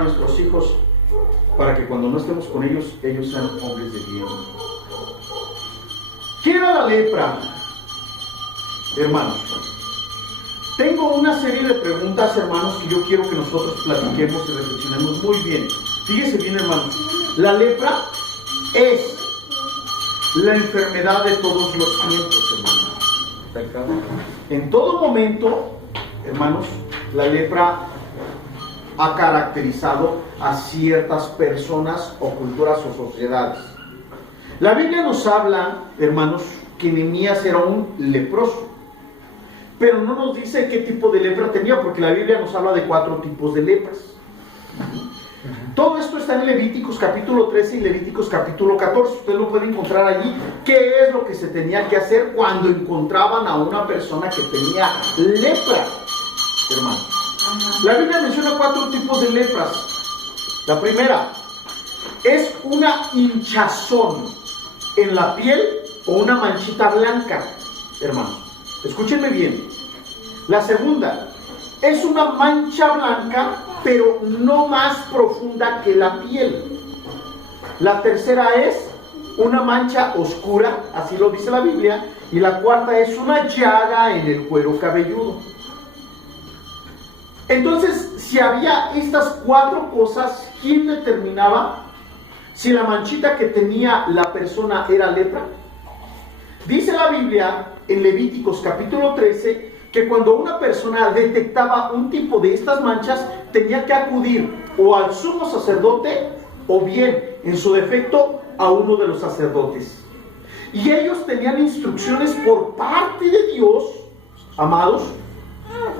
a nuestros hijos para que cuando no estemos con ellos, ellos sean hombres de bien. ¿Qué era la lepra, hermanos? Tengo una serie de preguntas, hermanos, que yo quiero que nosotros platiquemos y reflexionemos muy bien. Fíjense bien, hermanos. La lepra es la enfermedad de todos los tiempos, hermanos. En todo momento, hermanos, la lepra ha caracterizado a ciertas personas o culturas o sociedades. La Biblia nos habla, hermanos, que Nehemías era un leproso, pero no nos dice qué tipo de lepra tenía, porque la Biblia nos habla de 4 tipos de lepras. Todo esto está en Levíticos capítulo 13 y Levíticos capítulo 14. Usted lo puede encontrar allí. ¿Qué es lo que se tenía que hacer cuando encontraban a una persona que tenía lepra, hermanos? La Biblia menciona 4 tipos de lepras. La primera es una hinchazón en la piel o una manchita blanca, hermanos. Escúchenme bien. La segunda es una mancha blanca, pero no más profunda que la piel. La tercera es una mancha oscura, así lo dice la Biblia. Y la cuarta es una llaga en el cuero cabelludo. Entonces, si había estas 4 cosas, ¿quién determinaba si la manchita que tenía la persona era lepra? Dice la Biblia en Levíticos capítulo 13 que cuando una persona detectaba un tipo de estas manchas, tenía que acudir o al sumo sacerdote o bien, en su defecto, a uno de los sacerdotes. Y ellos tenían instrucciones por parte de Dios, amados,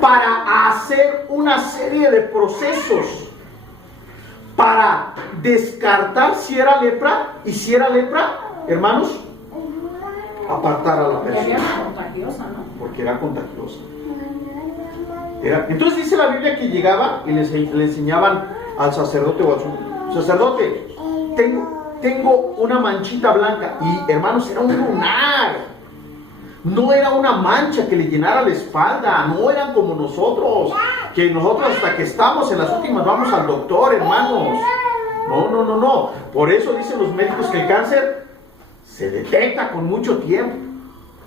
para hacer una serie de procesos para descartar si era lepra, y si era lepra, hermanos, apartar a la persona. Era contagiosa, ¿no? Porque era contagiosa. Entonces dice la Biblia que llegaba y le enseñaban al sacerdote o al sacerdote, tengo una manchita blanca. Y hermanos, era un lunar. No era una mancha que le llenara la espalda. No eran como nosotros, que nosotros hasta que estamos en las últimas vamos al doctor, hermanos. No. Por eso dicen los médicos que el cáncer se detecta con mucho tiempo.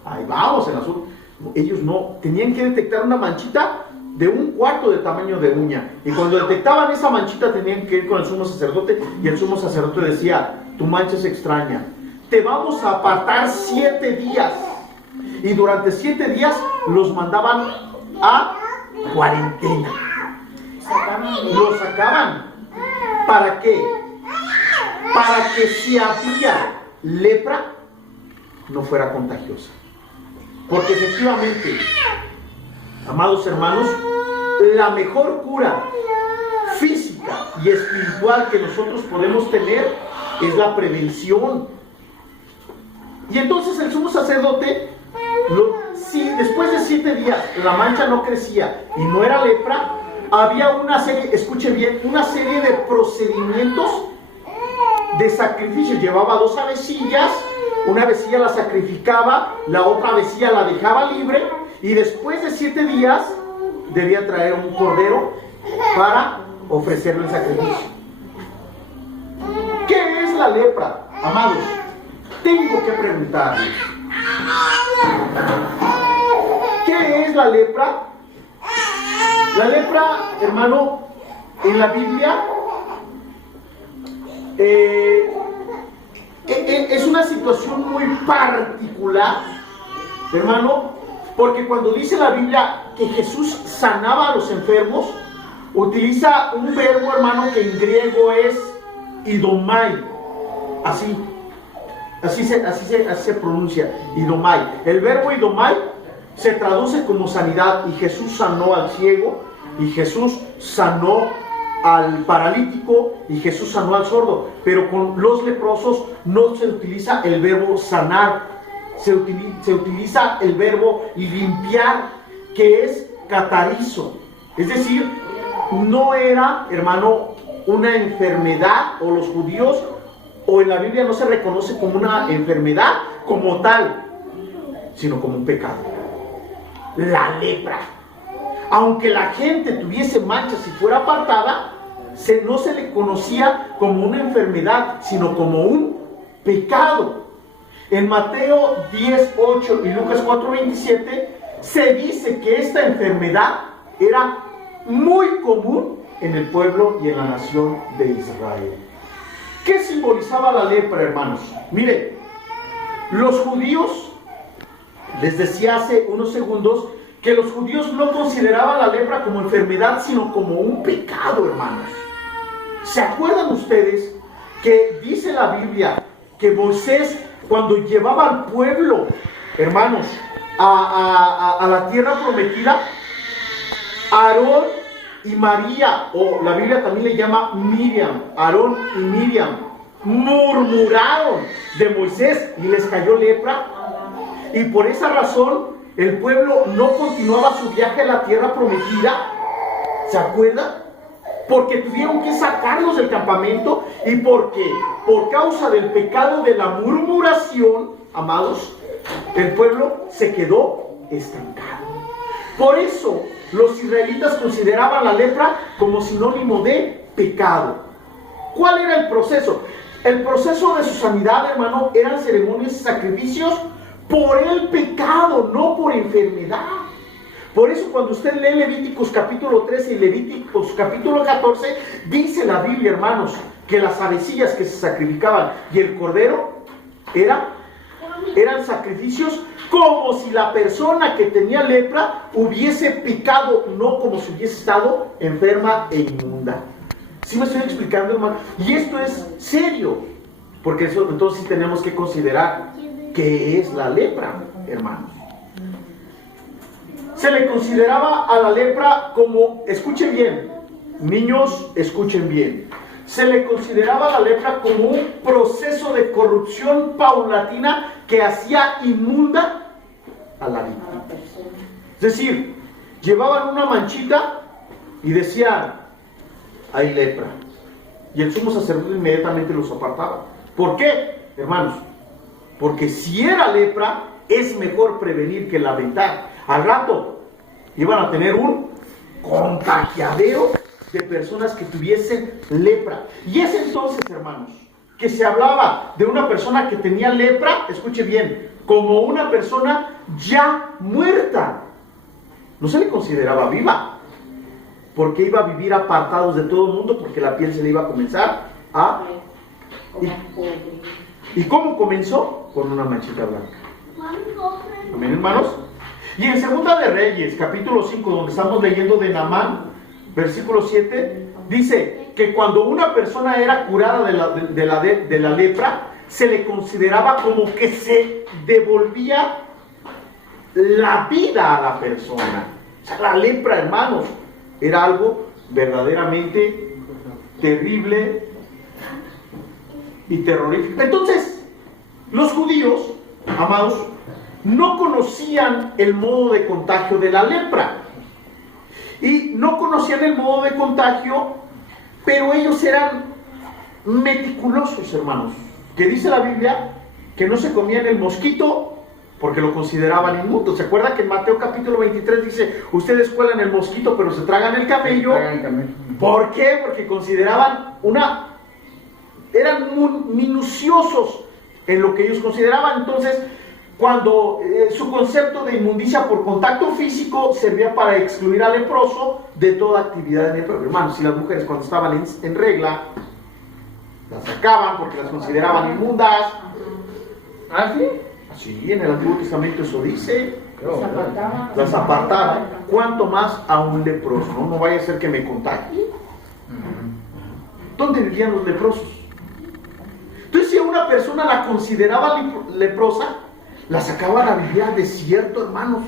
Ahí vamos en las últimas. Ellos no, tenían que detectar una manchita de 1/4 de tamaño de uña. Y cuando detectaban esa manchita tenían que ir con el sumo sacerdote, y el sumo sacerdote decía, tu mancha es extraña, te vamos a apartar 7 días. Y durante 7 días los mandaban a cuarentena. Los sacaban. ¿Para qué? Para que si había lepra no fuera contagiosa. Porque efectivamente, amados hermanos, la mejor cura física y espiritual que nosotros podemos tener es la prevención. Y entonces el sumo sacerdote, si después de 7 días la mancha no crecía y no era lepra, había una serie, escuche bien, una serie de procedimientos de sacrificio. Llevaba 2 avecillas, una avecilla la sacrificaba, la otra avecilla la dejaba libre, y después de 7 días debía traer un cordero para ofrecerle el sacrificio. ¿Qué es la lepra, amados? Tengo que preguntarles, ¿qué es la lepra? La lepra, hermano, en la Biblia es una situación muy particular, hermano, porque cuando dice la Biblia que Jesús sanaba a los enfermos, utiliza un verbo, hermano, que en griego es idomai, así se pronuncia, idomai. El verbo idomai se traduce como sanidad, y Jesús sanó al ciego, y Jesús sanó al paralítico, y Jesús sanó al sordo. Pero con los leprosos no se utiliza el verbo sanar, se utiliza el verbo limpiar, que es catarizo. Es decir, no era, hermano, una enfermedad, o los judíos, o en la Biblia no se reconoce como una enfermedad como tal, sino como un pecado. La lepra, aunque la gente tuviese manchas y fuera apartada, no se le conocía como una enfermedad, sino como un pecado. En Mateo 10:8 y Lucas 4:27 se dice que esta enfermedad era muy común en el pueblo y en la nación de Israel. ¿Qué simbolizaba la lepra, hermanos? Mire, los judíos, les decía hace unos segundos, que los judíos no consideraban la lepra como enfermedad, sino como un pecado, hermanos. ¿Se acuerdan ustedes que dice la Biblia que Moisés, cuando llevaba al pueblo, hermanos, a la tierra prometida, Aarón y María, o la Biblia también le llama Miriam, Aarón y Miriam, murmuraron de Moisés y les cayó lepra? Y por esa razón el pueblo no continuaba su viaje a la tierra prometida. ¿Se acuerdan? Porque tuvieron que sacarlos del campamento, y porque por causa del pecado de la murmuración, amados, el pueblo se quedó estancado. Por eso los israelitas consideraban la lepra como sinónimo de pecado. ¿Cuál era el proceso? El proceso de su sanidad, hermano, eran ceremonias y sacrificios por el pecado, no por enfermedad. Por eso cuando usted lee Levíticos capítulo 13 y Levíticos capítulo 14, dice la Biblia, hermanos, que las avecillas que se sacrificaban y el cordero eran sacrificios como si la persona que tenía lepra hubiese pecado, no como si hubiese estado enferma e inmunda. ¿Sí me estoy explicando, hermano? Y esto es serio, porque eso, entonces sí tenemos que considerar qué es la lepra, hermanos. Se le consideraba a la lepra como, escuchen bien, niños, escuchen bien, se le consideraba a la lepra como un proceso de corrupción paulatina que hacía inmunda a la víctima. Es decir, llevaban una manchita y decían, hay lepra, y el sumo sacerdote inmediatamente los apartaba. ¿Por qué, hermanos? Porque si era lepra, es mejor prevenir que lamentar. Al rato iban a tener un contagiadero de personas que tuviesen lepra. Y es entonces, hermanos, que se hablaba de una persona que tenía lepra, escuche bien, como una persona ya muerta. No se le consideraba viva, porque iba a vivir apartados de todo el mundo, porque la piel se le iba a comenzar a... ¿Y cómo comenzó? Con una manchita blanca. Amén, hermanos. Y en Segunda de Reyes, capítulo 5, donde estamos leyendo de Naamán, versículo 7, dice que cuando una persona era curada de la lepra, se le consideraba como que se devolvía la vida a la persona. O sea, la lepra, hermanos, era algo verdaderamente terrible y terrorífico. Entonces, los judíos, amados, no conocían el modo de contagio de la lepra. Y no conocían el modo de contagio, pero ellos eran meticulosos, hermanos. Que dice la Biblia que no se comían el mosquito porque lo consideraban inmundo. ¿Se acuerda que en Mateo capítulo 23 dice, ustedes cuelan el mosquito pero se tragan el camello? ¿Por qué? Porque consideraban eran muy minuciosos en lo que ellos consideraban. Entonces, cuando su concepto de inmundicia por contacto físico servía para excluir al leproso de toda actividad en el pueblo. Hermanos, si las mujeres cuando estaban en regla las sacaban porque las consideraban inmundas. ¿Ah, sí? Sí, en el Antiguo Testamento eso dice. Las apartaban. ¿Cuánto más a un leproso? No vaya a ser que me contagie. ¿Dónde vivían los leprosos? Entonces, si a una persona la consideraba leprosa, la sacaban a vivir al desierto, hermanos.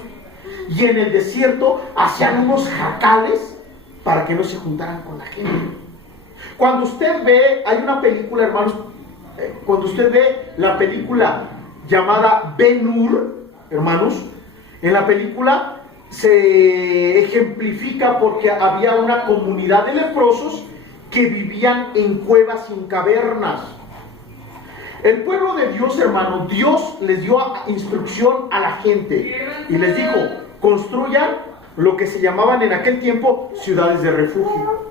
Y en el desierto hacían unos jacales para que no se juntaran con la gente. Cuando usted ve, hay una película, hermanos, cuando usted ve la película llamada Ben-Hur, hermanos, en la película se ejemplifica porque había una comunidad de leprosos que vivían en cuevas y en cavernas. El pueblo de Dios, hermano, Dios les dio instrucción a la gente y les dijo, construyan lo que se llamaban en aquel tiempo ciudades de refugio.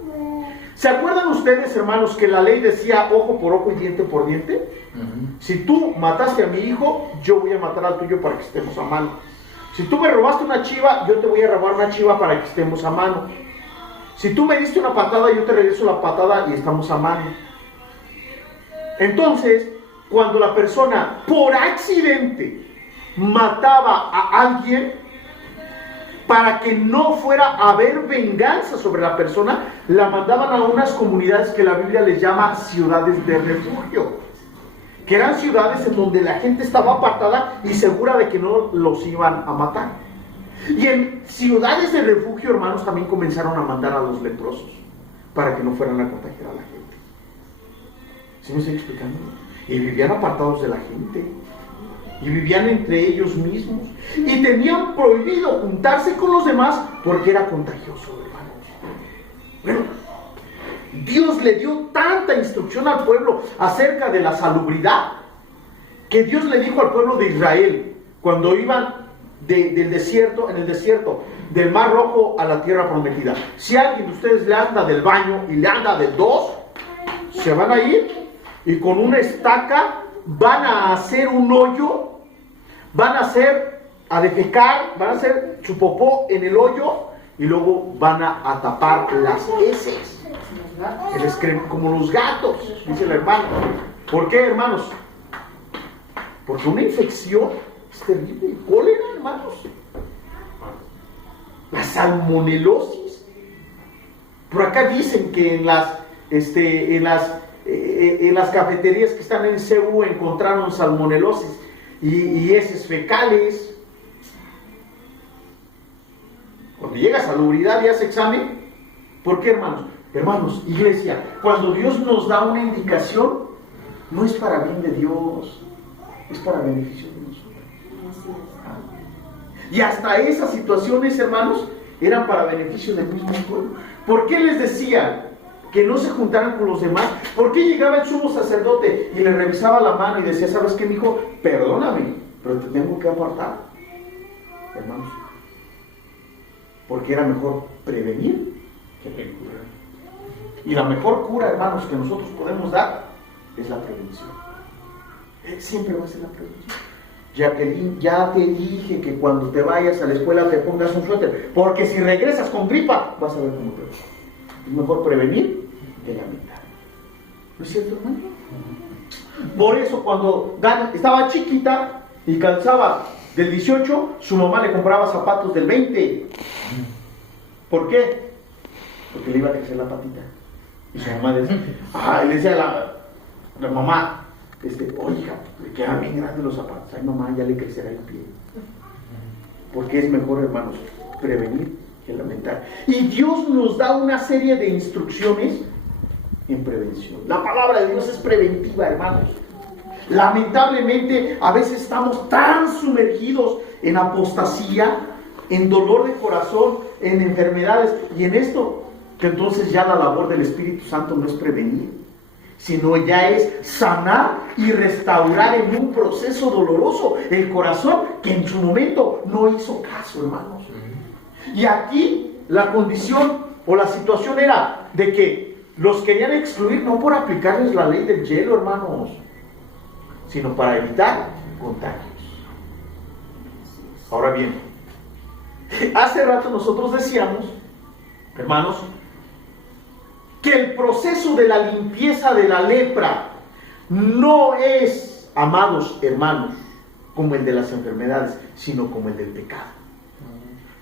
¿Se acuerdan ustedes, hermanos, que la ley decía ojo por ojo y diente por diente? Si tú mataste a mi hijo, yo voy a matar al tuyo para que estemos a mano. Si tú me robaste una chiva, yo te voy a robar una chiva para que estemos a mano. Si tú me diste una patada, yo te regreso la patada y estamos a mano. Entonces, cuando la persona por accidente mataba a alguien, para que no fuera a haber venganza sobre la persona, la mandaban a unas comunidades que la Biblia les llama ciudades de refugio, que eran ciudades en donde la gente estaba apartada y segura de que no los iban a matar. Y en ciudades de refugio, hermanos, también comenzaron a mandar a los leprosos para que no fueran a contagiar a la gente. ¿Sí me estoy explicando? Y vivían apartados de la gente. Y vivían entre ellos mismos. Y tenían prohibido juntarse con los demás porque era contagioso, hermanos. Bueno, Dios le dio tanta instrucción al pueblo acerca de la salubridad, que Dios le dijo al pueblo de Israel, cuando iban del desierto, en el desierto, del Mar Rojo a la tierra prometida: si alguien de ustedes le anda del baño y le anda del 2, se van a ir y con una estaca van a hacer un hoyo, van a defecar, van a hacer su popó en el hoyo y luego van a tapar las heces, como los gatos, dice el hermano. ¿Por qué, hermanos? Porque una infección es terrible. Cólera, hermanos. La salmonelosis. Por acá dicen que en las cafeterías que están en CU encontraron salmonelosis y heces fecales. Cuando llega a salubridad y hace examen, ¿por qué, hermanos? Hermanos, iglesia, cuando Dios nos da una indicación, no es para bien de Dios, es para beneficio de nosotros. Y hasta esas situaciones, hermanos, eran para beneficio del mismo pueblo. ¿Por qué les decía que no se juntaran con los demás? ¿Por qué llegaba el sumo sacerdote y le revisaba la mano y decía: ¿sabes qué, mijo? Perdóname, pero te tengo que apartar, hermanos? Porque era mejor prevenir que curar. Y la mejor cura, hermanos, que nosotros podemos dar es la prevención. Siempre va a ser la prevención. Jacqueline, ya te dije que cuando te vayas a la escuela te pongas un suéter, porque si regresas con gripa vas a ver cómo te va. Es mejor prevenir que lamentar. ¿No es cierto, hermano? Por eso cuando estaba chiquita y calzaba del 18, su mamá le compraba zapatos del 20. ¿Por qué? Porque le iba a crecer la patita. Y su mamá decía, le decía a la mamá, oiga, le quedan bien grandes los zapatos. Ay, mamá, ya le crecerá el pie. Porque es mejor, hermanos, prevenir que lamentar. Y Dios nos da una serie de instrucciones en prevención. La palabra de Dios es preventiva, hermanos. Lamentablemente, a veces estamos tan sumergidos en apostasía, en dolor de corazón, en enfermedades y en esto, que entonces ya la labor del Espíritu Santo no es prevenir, sino ya es sanar y restaurar en un proceso doloroso el corazón que en su momento no hizo caso, hermanos. Y aquí la condición o la situación era de que los querían excluir no por aplicarles la ley del hielo, hermanos, sino para evitar contagios. Ahora bien, hace rato nosotros decíamos, hermanos, que el proceso de la limpieza de la lepra no es, amados hermanos, como el de las enfermedades, sino como el del pecado.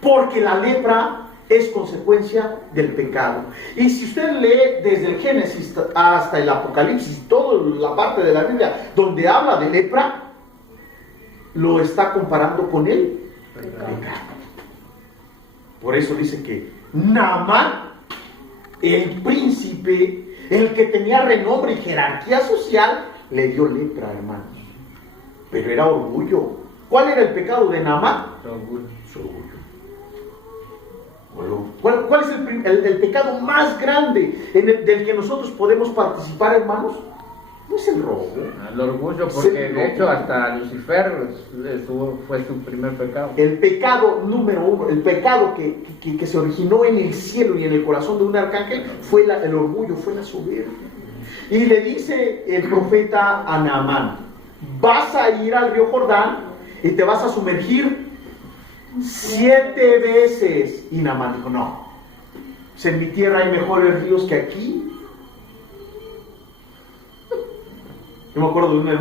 Porque la lepra es consecuencia del pecado. Y si usted lee desde el Génesis hasta el Apocalipsis, toda la parte de la Biblia donde habla de lepra, lo está comparando con el pecado. Por eso dice que Naamán, el príncipe, el que tenía renombre y jerarquía social, le dio lepra, hermanos. Pero era orgullo. ¿Cuál era el pecado de Naamán? Su orgullo. ¿Cuál es el pecado más grande del que nosotros podemos participar, hermanos? No es el robo. El orgullo, porque de hecho hasta Lucifer fue su primer pecado. El pecado número uno, el pecado que se originó en el cielo y en el corazón de un arcángel fue el orgullo, fue la soberbia. Y le dice el profeta a Naamán: vas a ir al río Jordán y te vas a sumergir 7 veces. Y Naamán dijo: no, pues en mi tierra hay mejores ríos que aquí. Yo me acuerdo de una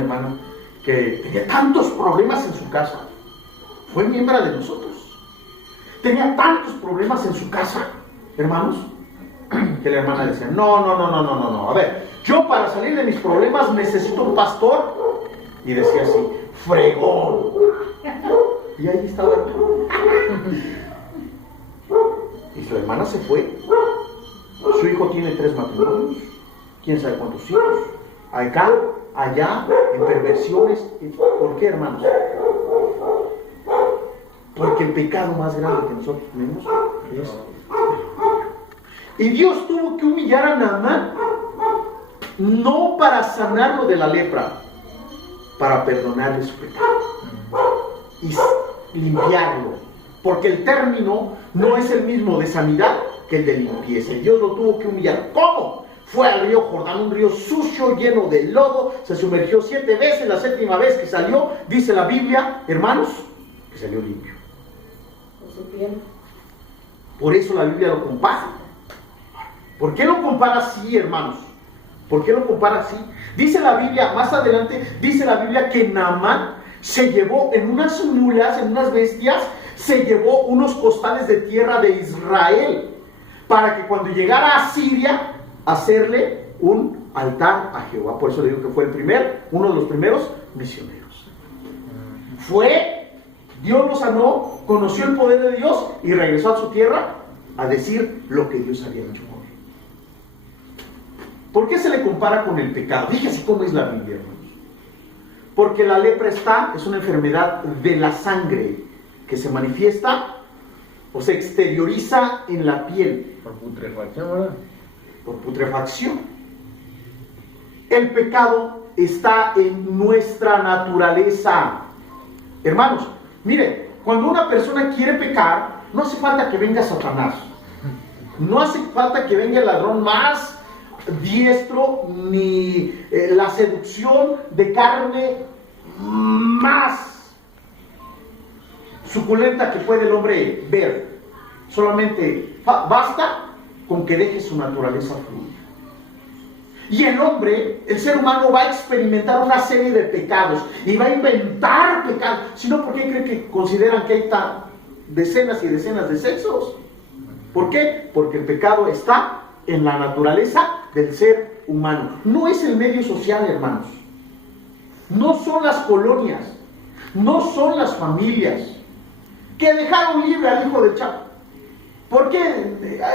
hermana que tenía tantos problemas en su casa. Fue miembro de nosotros. Tenía tantos problemas en su casa, hermanos, que la hermana decía: no. A ver, yo para salir de mis problemas necesito un pastor. Y decía así: fregón. Y ahí estaba. Y su hermana se fue. Su hijo tiene 3 matrimonios. Quién sabe cuántos hijos. Acá, allá, en perversiones. ¿Por qué, hermanos? Porque el pecado más grande que nosotros tenemos es. Y Dios tuvo que humillar a Naamán, no para sanarlo de la lepra, para perdonarle su pecado y limpiarlo. Porque el término no es el mismo de sanidad que el de limpieza. Y Dios lo tuvo que humillar. ¿Cómo? Fue al río Jordán, un río sucio, lleno de lodo, se sumergió 7 veces, la 7ª vez que salió, dice la Biblia, hermanos, que salió limpio. Por eso la Biblia lo compara. ¿Por qué lo compara así, hermanos? ¿Por qué lo compara así? Dice la Biblia, más adelante, dice la Biblia que Naamán se llevó en unas mulas, en unas bestias, se llevó unos costales de tierra de Israel, para que cuando llegara a Siria, hacerle un altar a Jehová. Por eso le digo que fue uno de los primeros misioneros. Dios lo sanó, conoció el poder de Dios y regresó a su tierra a decir lo que Dios había hecho con él. ¿Por qué se le compara con el pecado? Fíjese cómo es la Biblia, hermanos. Porque la lepra es una enfermedad de la sangre que se manifiesta o se exterioriza en la piel. Por putrefacción, ¿verdad? Por putrefacción. El pecado está en nuestra naturaleza. Hermanos, mire, cuando una persona quiere pecar, no hace falta que venga Satanás. No hace falta que venga el ladrón más diestro, ni la seducción de carne más suculenta que puede el hombre ver. Solamente basta con que deje su naturaleza fluir. Y el hombre, el ser humano, va a experimentar una serie de pecados y va a inventar pecados. Si no, ¿por qué creen que consideran que hay decenas y decenas de sexos? ¿Por qué? Porque el pecado está en la naturaleza del ser humano. No es el medio social, hermanos. No son las colonias. No son las familias que dejaron libre al hijo del Chapo. ¿Por qué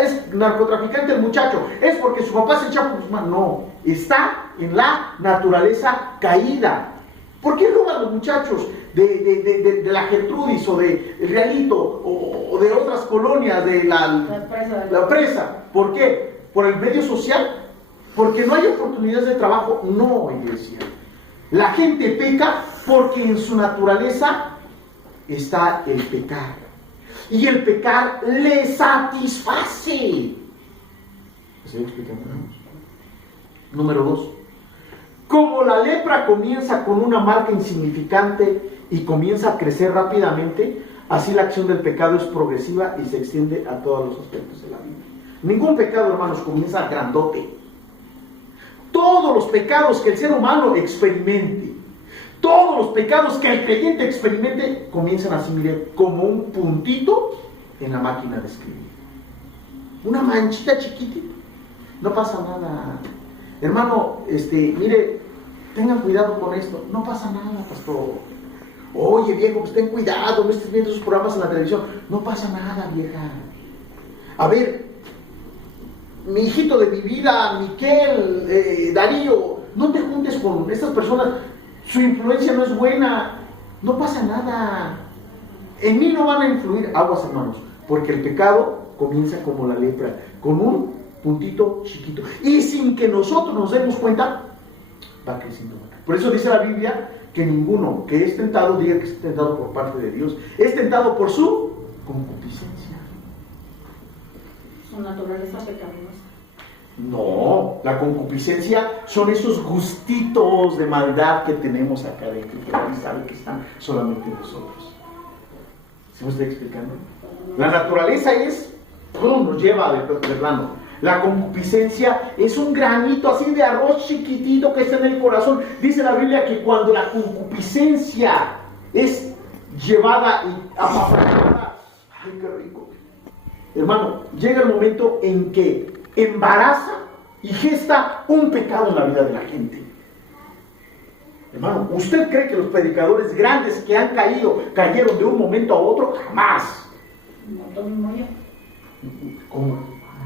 es narcotraficante el muchacho? ¿Es porque su papá es el Chapo Guzmán? No, está en la naturaleza caída. ¿Por qué roban los muchachos de la Gertrudis o de Realito o de otras colonias de la presa? ¿Por qué? ¿Por el medio social? ¿Porque no hay oportunidades de trabajo? No, iglesia. La gente peca porque en su naturaleza está el pecar. Y el pecar le satisface. ¿Estoy explicando? Número 2. Como la lepra comienza con una marca insignificante y comienza a crecer rápidamente, así la acción del pecado es progresiva y se extiende a todos los aspectos de la vida. Ningún pecado, hermanos, comienza grandote. Todos los pecados que el ser humano experimente, todos los pecados que el creyente experimente, comienzan así, mire, como un puntito en la máquina de escribir. Una manchita chiquitita. No pasa nada. Hermano, mire, tengan cuidado con esto. No pasa nada, pastor. Oye, viejo, pues ten cuidado, no estés viendo esos programas en la televisión. No pasa nada, vieja. A ver, mi hijito de mi vida, Miquel, Darío, no te juntes con estas personas. Su influencia no es buena. No pasa nada. En mí no van a influir. Aguas, hermanos, porque el pecado comienza como la lepra, con un puntito chiquito. Y sin que nosotros nos demos cuenta, va creciendo. Por eso dice la Biblia que ninguno que es tentado diga que es tentado por parte de Dios. Es tentado por su concupiscencia. Su naturaleza pecaminosa. No, la concupiscencia son esos gustitos de maldad que tenemos acá dentro, que nadie sabe que están solamente en nosotros. ¿Se me está explicando? La naturaleza es, nos lleva de plano. La concupiscencia es un granito así de arroz chiquitito que está en el corazón. Dice la Biblia que cuando la concupiscencia es llevada y apapachada, ¡ay, qué rico! Hermano, llega el momento en que embaraza y gesta un pecado en la vida de la gente. Hermano, ¿usted cree que los predicadores grandes que han cayeron de un momento a otro? Jamás. Como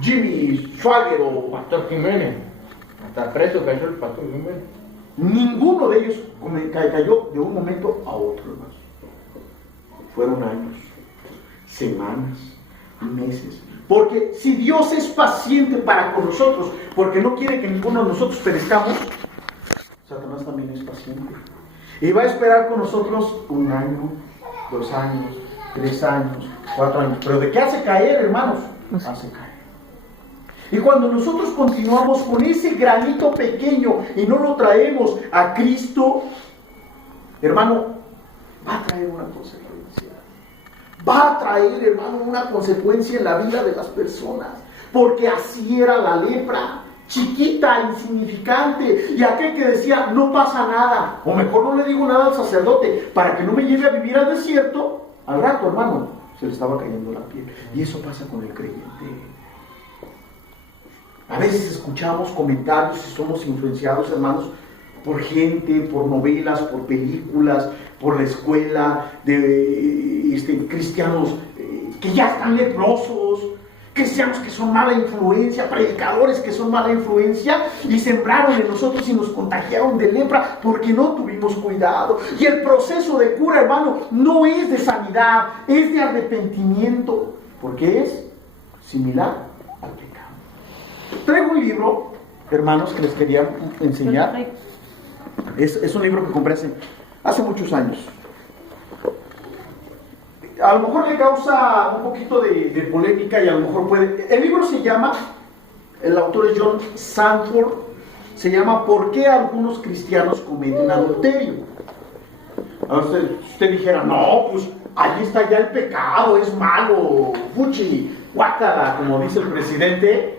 Jimmy Swaggart o Pastor Jiménez. Hasta preso cayó el Pastor Jiménez. Ninguno de ellos cayó de un momento a otro, hermano. Fueron años, semanas, meses. Porque si Dios es paciente para con nosotros, porque no quiere que ninguno de nosotros perezcamos, Satanás también es paciente. Y va a esperar con nosotros 1 año, 2 años, 3 años, 4 años. Pero ¿de qué hace caer, hermanos? Hace caer. Y cuando nosotros continuamos con ese granito pequeño y no lo traemos a Cristo, hermano, va a traer una consecuencia. Va a traer, hermano, una consecuencia en la vida de las personas. Porque así era la lepra. Chiquita, insignificante. Y aquel que decía, no pasa nada. O mejor no le digo nada al sacerdote, para que no me lleve a vivir al desierto. Al rato, hermano, se le estaba cayendo la piel. Y eso pasa con el creyente. A veces escuchamos comentarios y somos influenciados, hermanos, por gente, por novelas, por películas, por la escuela, de cristianos que ya están leprosos, cristianos que son mala influencia, predicadores que son mala influencia y sembraron en nosotros y nos contagiaron de lepra porque no tuvimos cuidado. Y el proceso de cura, hermano, no es de sanidad, es de arrepentimiento, porque es similar al pecado. Traigo un libro, hermanos, que les quería enseñar. Es un libro que compré hace muchos años. A lo mejor le causa un poquito de polémica y a lo mejor puede... El libro se llama, el autor es John Sanford, se llama ¿Por qué algunos cristianos cometen adulterio? Ahora usted dijera, no, pues allí está ya el pecado, es malo, fuchi, guácala, como dice el presidente.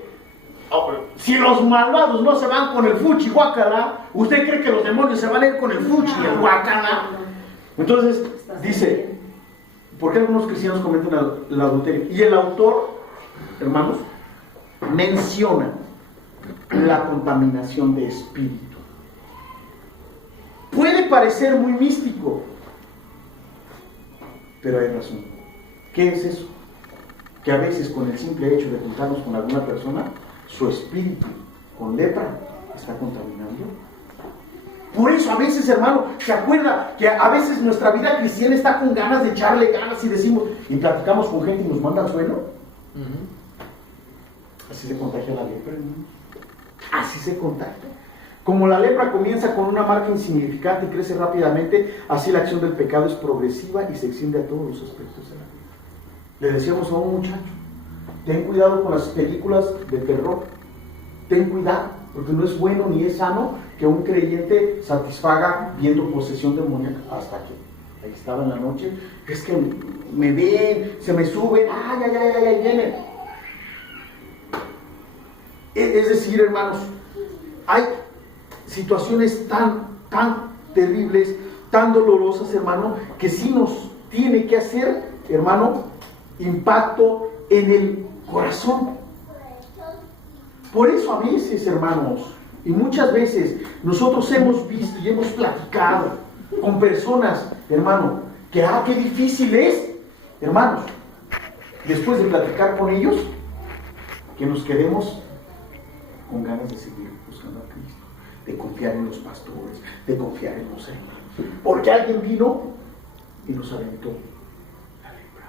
Si los malvados no se van con el fuchi, guácala, ¿usted cree que los demonios se van a ir con el fuchi, el guácala? Entonces dice... ¿Por qué algunos cristianos cometen el adulterio? Y el autor, hermanos, menciona la contaminación de espíritu. Puede parecer muy místico, pero hay razón. ¿Qué es eso? Que a veces con el simple hecho de juntarnos con alguna persona, su espíritu con lepra está contaminando. Por eso a veces, hermano, se acuerda que a veces nuestra vida cristiana está con ganas de echarle ganas y decimos, y platicamos con gente y nos mandan suelo. Así se contagia la lepra, hermano. Así se contagia. Como la lepra comienza con una marca insignificante y crece rápidamente, así la acción del pecado es progresiva y se extiende a todos los aspectos de la vida. Le decíamos a un muchacho, ten cuidado con las películas de terror. Ten cuidado, porque no es bueno ni es sano que un creyente satisfaga viendo posesión demoníaca. Hasta que ahí estaba en la noche, es que me ven, se me suben, ay, vienen. Es decir, hermanos, hay situaciones tan terribles, tan dolorosas, hermano, que sí nos tiene que hacer, hermano, impacto en el corazón. Por eso a veces, hermanos, y muchas veces nosotros hemos visto y hemos platicado con personas, hermano, que qué difícil es, hermanos, después de platicar con ellos, que nos quedemos con ganas de seguir buscando a Cristo, de confiar en los pastores, de confiar en los hermanos, porque alguien vino y nos aventó la lepra.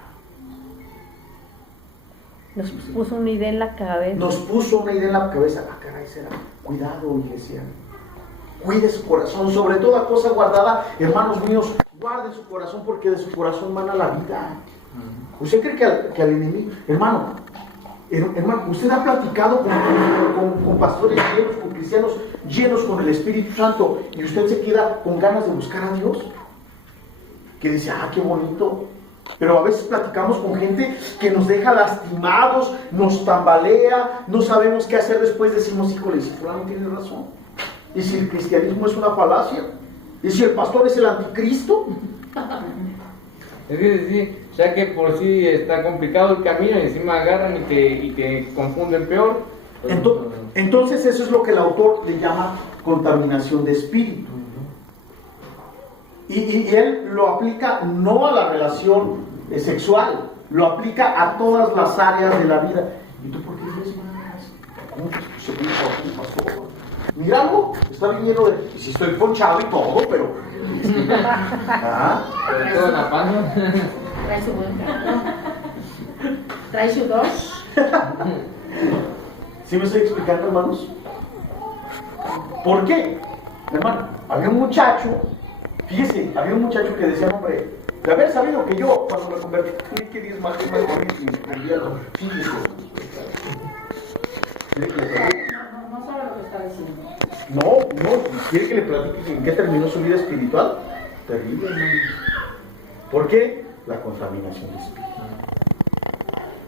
Nos puso una idea en la cabeza. Nos puso una idea en la cabeza. Ah, caray, será. Cuidado, iglesia. Cuide su corazón, sobre toda cosa guardada. Hermanos míos, guarde su corazón porque de su corazón mana la vida. ¿Usted cree que al enemigo? Hermano, usted ha platicado con pastores llenos, con cristianos llenos con el Espíritu Santo y usted se queda con ganas de buscar a Dios. Que dice, ah, qué bonito. Pero a veces platicamos con gente que nos deja lastimados, nos tambalea, no sabemos qué hacer después, decimos, híjole, si fulano tiene razón. ¿Y si el cristianismo es una falacia? ¿Y si el pastor es el anticristo? Es decir, sí, ya que por sí está complicado el camino y encima agarran y te confunden peor. Entonces eso es lo que el autor le llama contaminación de espíritu. Y él lo aplica no a la relación sexual, lo aplica a todas las áreas de la vida. ¿Y tú por qué eres más? ¿Cómo se dice un pastor? Míralo, está bien lleno de... Y si estoy ponchado y todo, pero... ¿Ah? Sobre todo en la panza. Trae su buen carro. Trae su dos. ¿Sí me estoy explicando, hermanos? ¿Por qué? Hermano, había un muchacho, fíjese, había un muchacho que decía, hombre, de haber sabido que yo, cuando me convertí, tenía que 10 más y me prendía. Fíjese. No sabe lo que está diciendo. No, ¿quiere que le platique en qué terminó su vida espiritual? Terrible, hermano. ¿Por qué? La contaminación de espíritu.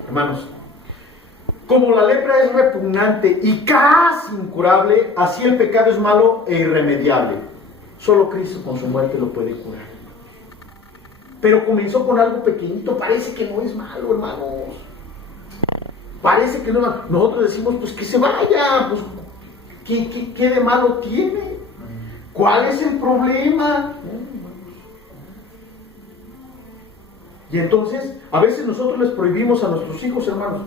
Hermanos, como la lepra es repugnante y casi incurable, así el pecado es malo e irremediable. Solo Cristo con su muerte lo puede curar. Pero comenzó con algo pequeñito, parece que no es malo, hermanos. Parece que no es malo. Nosotros decimos, pues que se vaya, pues ¿qué de malo tiene? ¿Cuál es el problema? Y entonces, a veces nosotros les prohibimos a nuestros hijos, hermanos,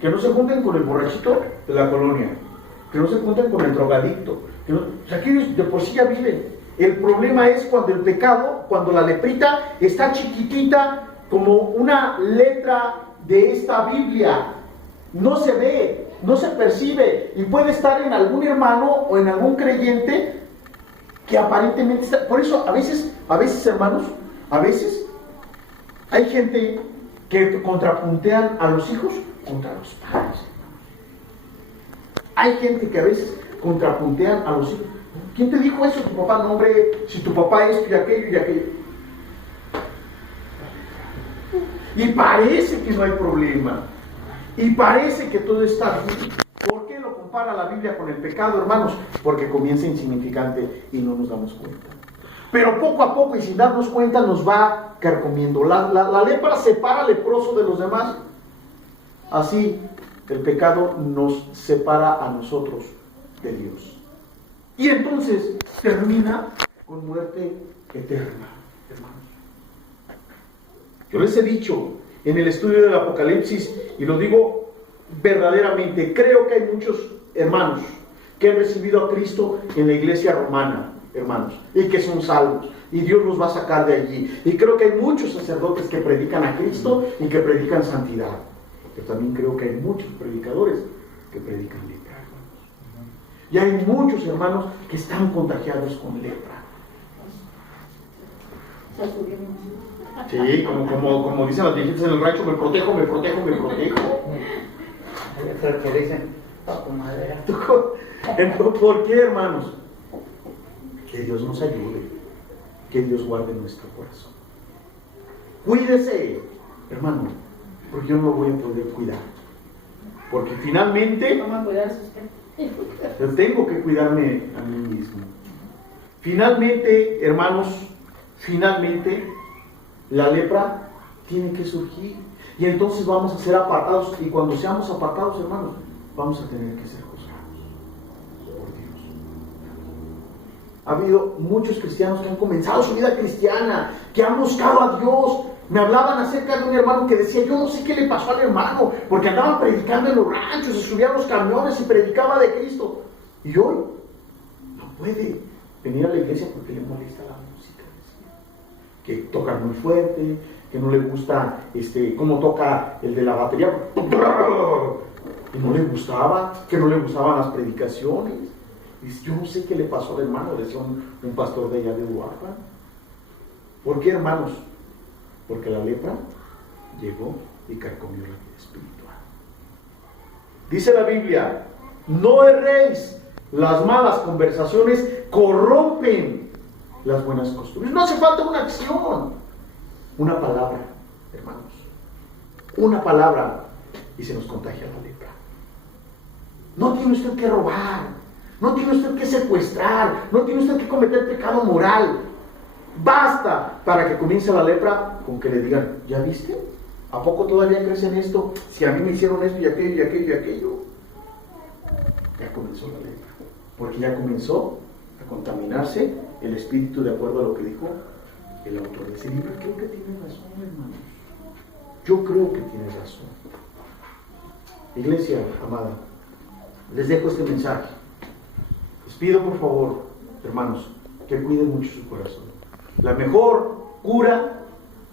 que no se junten con el borrachito de la colonia, que no se junten con el drogadicto, o sea, que ellos de por sí ya viven. El problema es cuando el pecado, cuando la leprita está chiquitita como una letra de esta Biblia, no se ve, no se percibe y puede estar en algún hermano o en algún creyente que aparentemente está. Por eso a veces hermanos, a veces hay gente que contrapuntean a los hijos contra los padres. Hay gente que a veces contrapuntean a los hijos. ¿Quién te dijo eso? Tu papá, no, hombre, si tu papá esto y aquello y aquello. Y parece que no hay problema. Y parece que todo está bien. ¿Por qué lo compara la Biblia con el pecado, hermanos? Porque comienza insignificante y no nos damos cuenta. Pero poco a poco y sin darnos cuenta nos va carcomiendo. La lepra separa al leproso de los demás. Así el pecado nos separa a nosotros de Dios. Y entonces termina con muerte eterna, hermanos. Yo les he dicho en el estudio del Apocalipsis, y lo digo verdaderamente, creo que hay muchos hermanos que han recibido a Cristo en la iglesia romana, hermanos, y que son salvos, y Dios los va a sacar de allí. Y creo que hay muchos sacerdotes que predican a Cristo y que predican santidad. Yo también creo que hay muchos predicadores que predican lepra, hermanos. Y hay muchos hermanos que están contagiados con lepra. Sí, como dicen las viejitas en el rancho, me protejo. Hay otros que dicen, toco madera. Entonces, ¿por qué, hermanos? Que Dios nos ayude, que Dios guarde nuestro corazón. Cuídese, hermano, porque yo no lo voy a poder cuidar. Porque finalmente ¿Cómo cuidarse usted? yo tengo que cuidarme a mí mismo. Finalmente, hermanos, la lepra tiene que surgir. Y entonces vamos a ser apartados. Y cuando seamos apartados, hermanos, vamos a tener que ser juzgados por Dios. Ha habido muchos cristianos que han comenzado su vida cristiana, que han buscado a Dios. Me hablaban acerca de un hermano que decía, yo no sé qué le pasó al hermano, porque andaban predicando en los ranchos, se subían a los camiones y predicaba de Cristo. Y hoy no puede venir a la iglesia porque le molesta la música, que tocan muy fuerte, que no le gusta cómo toca el de la batería, y no le gustaba, que no le gustaban las predicaciones. Dice, yo no sé qué le pasó al hermano, decía un pastor de allá de Uruapan. ¿Por qué, hermanos? Porque la lepra llegó y carcomió la vida espiritual. Dice la Biblia, no erréis, las malas conversaciones corrompen las buenas costumbres. No hace falta una acción, una palabra, hermanos, una palabra y se nos contagia la lepra. No tiene usted que robar, no tiene usted que secuestrar, no tiene usted que cometer pecado moral. Basta para que comience la lepra con que le digan, ¿ya viste? ¿A poco todavía crees en esto? Si a mí me hicieron esto y aquello y aquello y aquello. Ya comenzó la lepra, porque ya comenzó a contaminarse el espíritu, de acuerdo a lo que dijo el autor de ese libro. Creo que tiene razón, hermanos. Yo creo que tiene razón. Iglesia amada, les dejo este mensaje. Les pido por favor, hermanos, que cuiden mucho su corazón. La mejor cura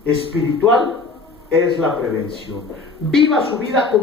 espiritual es la prevención. Viva su vida como